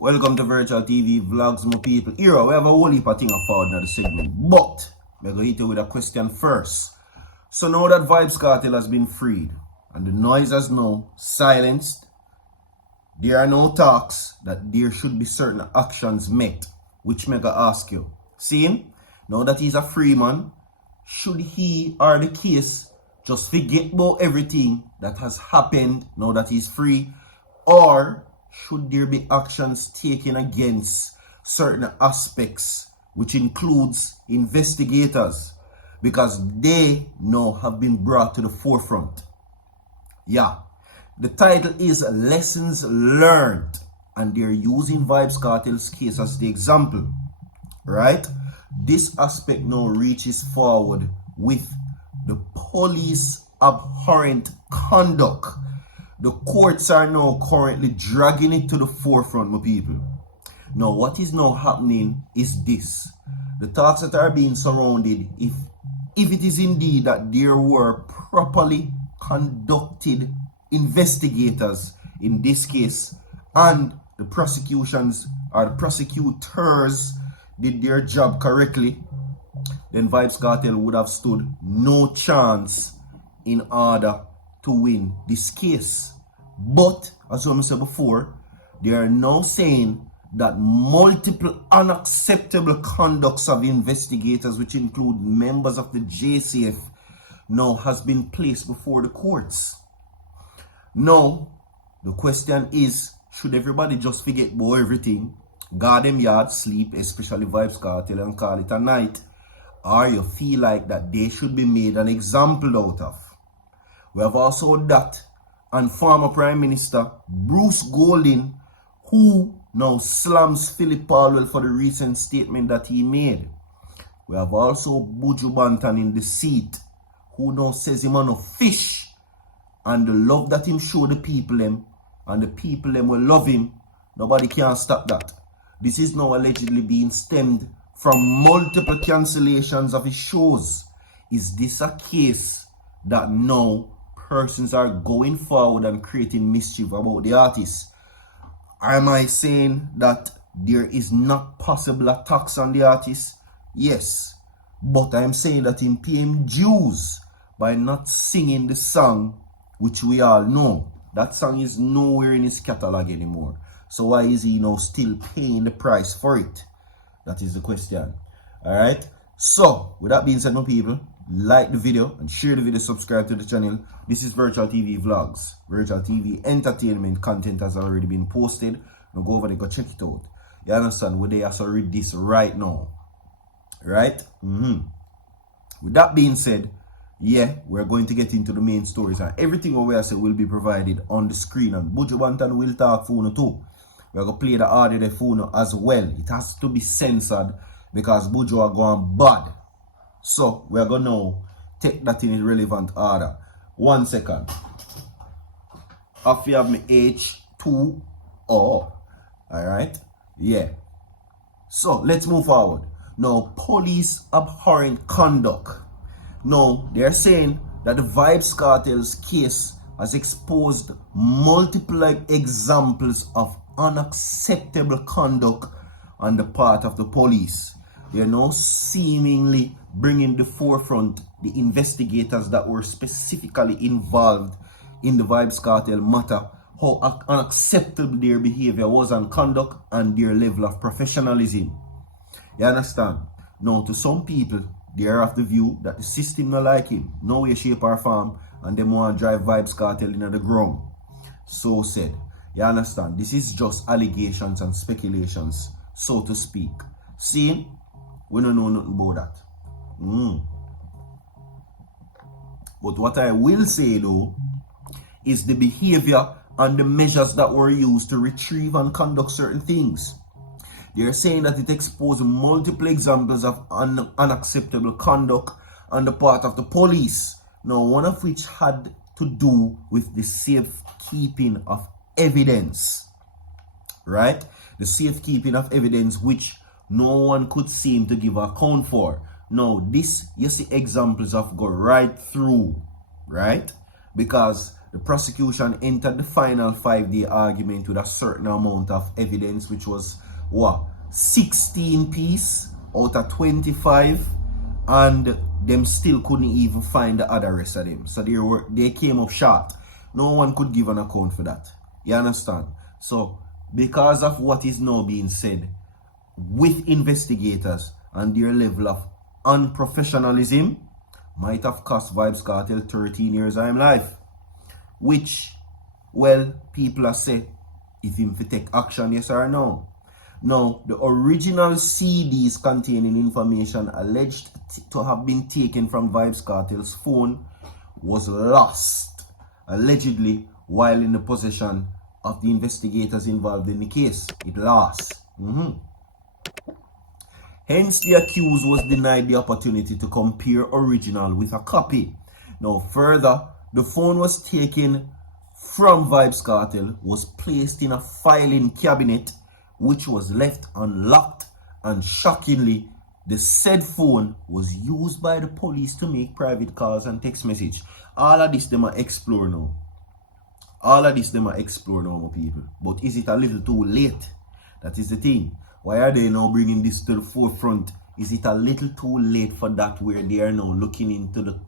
Welcome to Virtual TV Vlogs, my people. Here, we have a whole heap of things forward in the segment, but we're going to hit you with a question first. So now that VYBZ KARTEL has been freed and the noise has now silenced, there are no talks that there should be certain actions met, which make I ask you. See him? Now that he's a free man, should he or the case just forget about everything that has happened now that he's free, or should there be actions taken against certain aspects, which includes investigators, because they now have been brought to the forefront? Yeah, the title is Lessons Learned, and they're using VYBZ KARTEL's case as the example, right? This aspect now reaches forward with the police abhorrent conduct. The courts are now currently dragging it to the forefront, my people. Now, what is now happening is this. The talks that are being surrounded, if it is indeed that there were properly conducted investigators in this case, and the prosecutions or the prosecutors did their job correctly, then VYBZ KARTEL would have stood no chance in order to win this case. But as I said before, they are now saying that multiple unacceptable conducts of investigators, which include members of the JCF, now has been placed before the courts. Now, the question is, should everybody just forget about everything, guard them yard, sleep, especially VYBZ KARTEL, and call it a night, or you feel like that they should be made an example out of? We have also that and former Prime Minister Bruce Golding, who now slams PAULWELL for the recent statement that he made. We have also Buju Banton in the seat, who now says him on a fish, and the love that him show the people them, and the people them will love him. Nobody can stop that. This is now allegedly being stemmed from multiple cancellations of his shows. Is this a case that now persons are going forward and creating mischief about the artists? Am I saying that there is not possible attacks on the artists? Yes, but I'm saying that in paying dues by not singing the song, which we all know that song is nowhere in his catalog anymore. So why is he now still paying the price for it? That is the question. Alright, so with that being said, my people, like the video and share the video, subscribe to the channel. This is Virtual TV Vlogs. Virtual TV entertainment content has already been posted. Now go over there, go check it out. You understand? We're there, also read this right now. Right? With that being said, yeah, we're going to get into the main stories, and everything over here will be provided on the screen, and Buju Banton will talk phone too. We're going to play the audio the phone as well. It has to be censored because Buju are going bad. So we're going to take that in relevant order. 1 second. After you have me H2O. Alright? Yeah. So let's move forward. Now, police abhorrent conduct. Now, they're saying that the VYBZ KARTEL's case has exposed multiple examples of unacceptable conduct on the part of the police. They are now seemingly bringing to the forefront the investigators that were specifically involved in the VYBZ KARTEL matter, how unacceptable their behavior was on conduct and their level of professionalism. You understand? Now, to some people, they are of the view that the system not like him, no way, shape or form, and they want to drive VYBZ KARTEL into the ground. So said. You understand? This is just allegations and speculations, so to speak. See, we don't know nothing about that. But what I will say though, is the behavior and the measures that were used to retrieve and conduct certain things. They are saying that it exposed multiple examples of unacceptable conduct on the part of the police. Now, one of which had to do with the safekeeping of evidence. Right? The safekeeping of evidence which no one could seem to give account for. Now, this, you see examples of go right through, right? Because the prosecution entered the final 5-day argument with a certain amount of evidence, which was what, 16 piece out of 25, and them still couldn't even find the other rest of them. So they came up short. No one could give an account for that. You understand? So because of what is now being said with investigators and their level of unprofessionalism, might have cost VYBZ Kartel 13 years of him life. Which, well, people are say if him to take action, yes or no. Now, the original CDs containing information alleged to have been taken from VYBZ Kartel's phone was lost, allegedly, while in the possession of the investigators involved in the case. It lost. Hence, the accused was denied the opportunity to compare original with a copy. Now, further, the phone was taken from VYBZ Kartel, was placed in a filing cabinet, which was left unlocked, and shockingly, the said phone was used by the police to make private calls and text message. All of this them are explore now. All of this them are explore now, my people. But is it a little too late? That is the thing. Why are they now bringing this to the forefront? Is it a little too late for that, where they are now looking into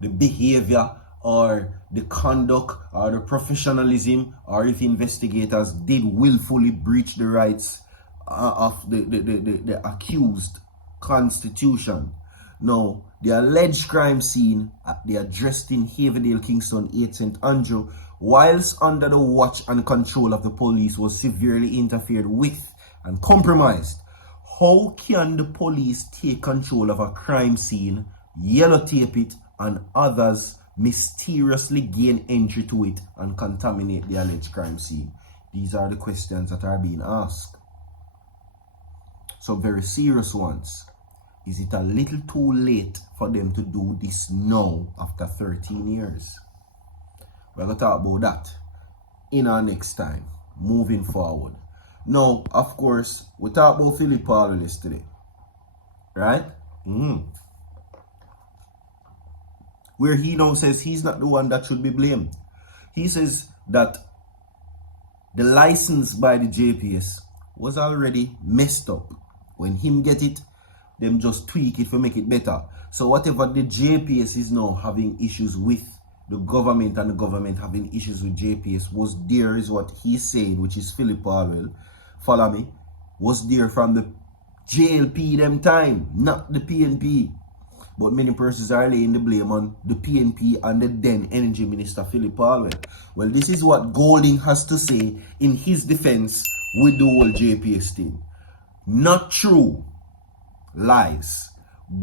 the behavior or the conduct or the professionalism, or if investigators did willfully breach the rights of the accused constitution? Now, the alleged crime scene at the addressed in Haverdale, Kingston, 8 St. Andrew, whilst under the watch and control of the police, was severely interfered with and compromised. How can the police take control of a crime scene, yellow tape it, and others mysteriously gain entry to it and contaminate the alleged crime scene? These are the questions that are being asked. Some very serious ones. Is it a little too late for them to do this now after 13 years? We're going to talk about that in our next time, moving forward. Now, of course, we talk about PAULWELL today, right? Where he now says he's not the one that should be blamed. He says that the license by the JPS was already messed up. When him get it, them just tweak it to make it better. So whatever the JPS is now having issues with the government, and the government having issues with JPS, was there, is what he said, which is PAULWELL, follow me, was there from the JLP them time, not the PNP. But many persons are laying the blame on the PNP and the then Energy Minister PAULWELL. Well, this is what Golding has to say in his defense with the whole JPS thing. Not true. Lies.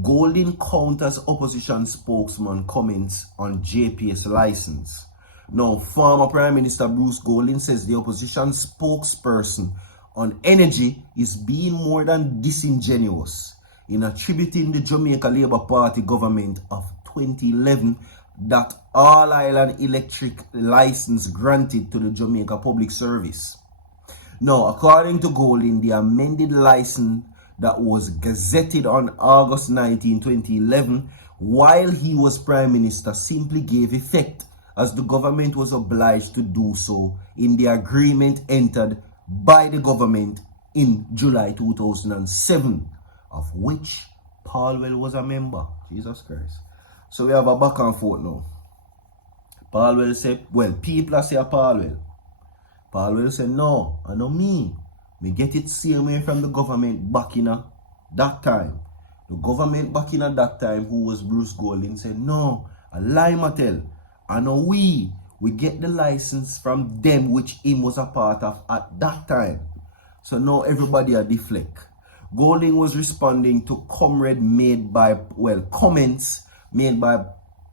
Golding counters opposition spokesman comments on JPS license. Now, former Prime Minister Bruce Golding says the opposition spokesperson on energy is being more than disingenuous in attributing the Jamaica Labour Party government of 2011 that all island electric license granted to the Jamaica Public Service. Now, according to Golding, the amended license that was gazetted on August 19, 2011, while he was Prime Minister, simply gave effect, as the government was obliged to do so in the agreement entered by the government in July 2007, of which PAULWELL was a member. Jesus Christ. So we have a back and forth now. PAULWELL said, well, people say PAULWELL. PAULWELL said, no, I know me. Me get it same way from the government back in that time. The government back in that time, who was Bruce Golding, said, no, a lie Mattel. I know we get the license from them, which him was a part of at that time. So now everybody are deflect. Golding was responding to comments made by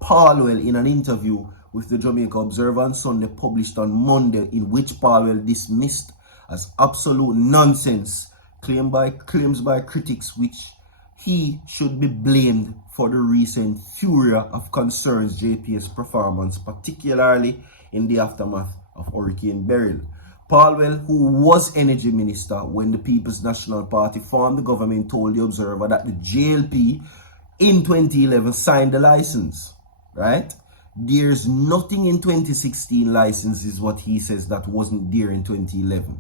PAULWELL in an interview with the Jamaica Observer on Sunday, published on Monday, in which PAULWELL dismissed as absolute nonsense claims by critics, which he should be blamed for the recent furor of concerns JPS performance, particularly in the aftermath of Hurricane Beryl. PAULWELL, who was Energy Minister when the People's National Party formed the government, told the Observer that the JLP in 2011 signed the license, right? There's nothing in 2016 license is what he says that wasn't there in 2011.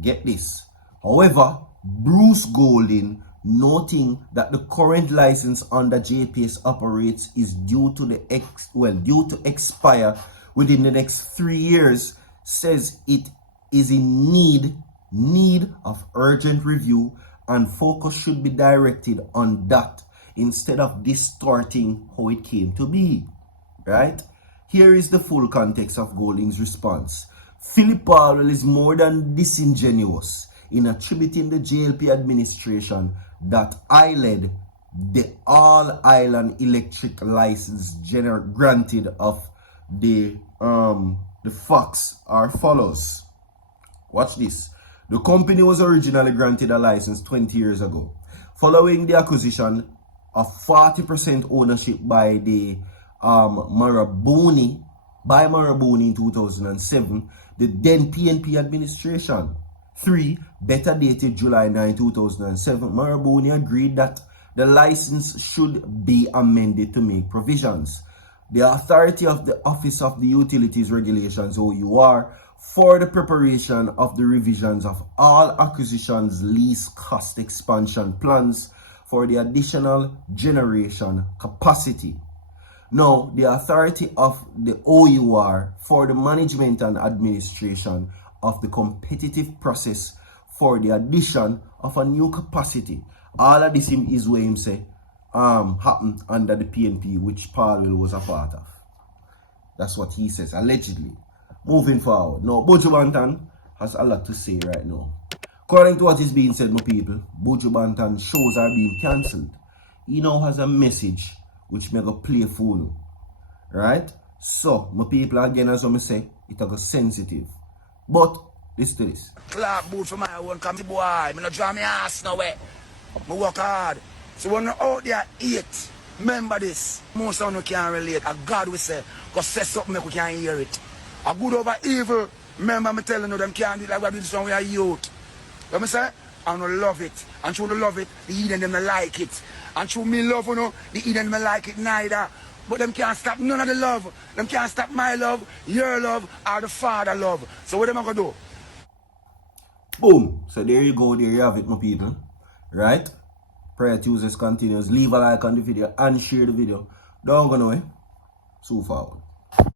Get this. However, Bruce Golding noting that the current license under JPS operates is due to expire within the next 3 years, says it is in need of urgent review and focus should be directed on that instead of distorting how it came to be. Right? Here is the full context of Golding's response. Philip Paulwell is more than disingenuous in attributing the JLP administration that I led the all-island electric license granted of the facts are follows. Watch this. The company was originally granted a license 20 years ago. Following the acquisition of 40% ownership by the Marabuni in 2007, the then PNP administration. 3. Better dated July 9, 2007, Marabuni agreed that the license should be amended to make provisions. The authority of the Office of the Utilities Regulations, OUR, for the preparation of the revisions of all acquisitions lease cost expansion plans for the additional generation capacity. Now, the authority of the OUR for the management and administration of the competitive process for the addition of a new capacity. All of this is where him say happened under the PNP, which Paulwell was a part of. That's what he says, allegedly. Moving forward. Now, Buju Banton has a lot to say right now. According to what is being said, my people, Buju Banton shows are being cancelled. He now has a message which may go play fool. Right? So, my people, again, as I say, it a go sensitive. But, listen to this. Clark boot for my own come boy. I not draw my ass nowhere. I work hard. So when you're out there eat, remember this. Most of you can't relate. A God will say, because say something we can't hear it. A good over evil. Remember me telling you them can't do it like we do this when we are youth. Let me say? I don't love it. And through the love it, the Eden them don't like it. And through me love, you know, the Eden them like it neither. But them can't stop none of the love. Them can't stop my love, your love, or the Father love. So what am I going to do? Boom. So there you go. There you have it, my people. Right? Prayer Tuesdays continues. Leave a like on the video and share the video. Don't go nowhere. So forward.